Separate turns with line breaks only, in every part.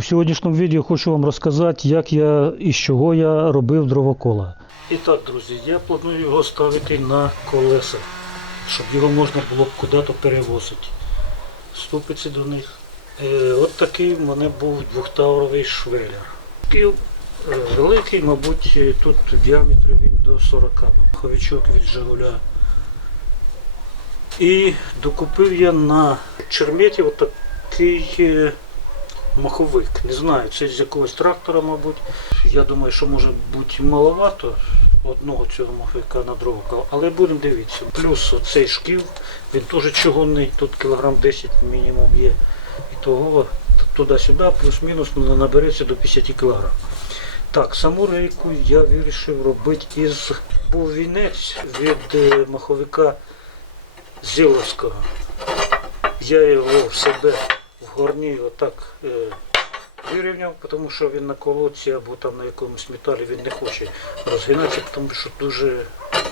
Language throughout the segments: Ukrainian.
У сьогоднішньому відео хочу вам розказати, як я і з чого я робив дровокола. І так, друзі, я планую його ставити на колеса, щоб його можна було куди-то перевозити. Ступиці до них. Е, от такий в мене був двохтауровий швеллер. Такий е, великий, мабуть, е, тут в діаметрі він до 40. Маховичок від Жигуля. І докупив я на черметі отакий е, маховик. Не знаю, це з якогось трактора, мабуть. Я думаю, що може бути маловато одного цього маховика на дровока, але будемо дивитися. Плюс оцей шкіл, він теж чугунний, тут кілограм 10 мінімум є. І того туди-сюди, плюс-мінус набереться до 50 кілограм. Так, саму рейку я вирішив робити із був вінець від е, маховика Зіловського. Я його в себе горні отак е, вирівняв, тому що він на колодці або там на якомусь металі він не хоче розгинатися, тому що дуже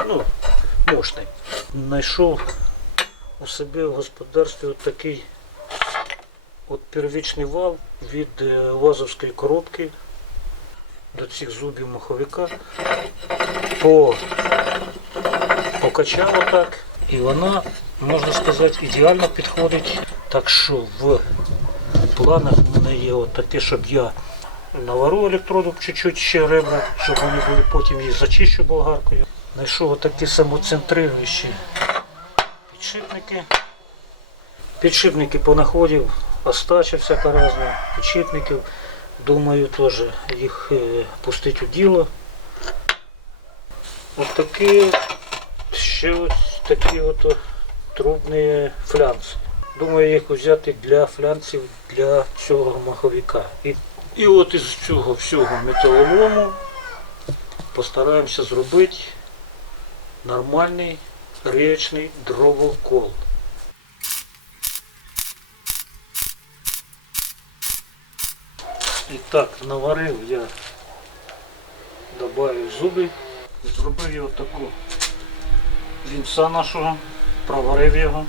ну, мощний. Знайшов у себе в господарстві от такий от первічний вал від е, вазовської коробки до цих зубів маховика. По, покачав отак. І вона, можна сказати, ідеально підходить. Так що в планах в мене є от таке, щоб я навару електроду чуть-чуть ще ребра, щоб вони були, потім їх зачищу болгаркою. Знайшов отакі самоцентрируючі підшипники. Підшипники понаходив, остача всяка разна, підшипників. Думаю, теж їх е, пустити у діло. Ось такі, ще ось такі от трубні флянці. Думаю їх взяти для флянців для цього маховика. І, і от із цього всього металолому постараємося зробити нормальний річний дровокол. І так, наварив я, добавив зуби, зробив його таку вінца нашого, проварив його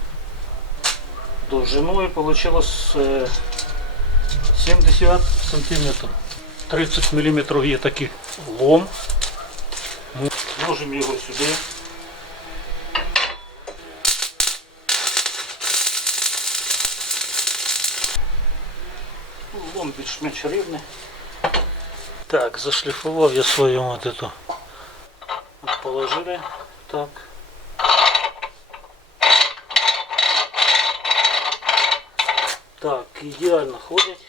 довжиною вийшло 70 см. 30 мм є такий лом. Можемо його сюди. Лом більш-менш рівний. Так, зашліфував я свою вот эту. Положили. Так. Так, ідеально ходить.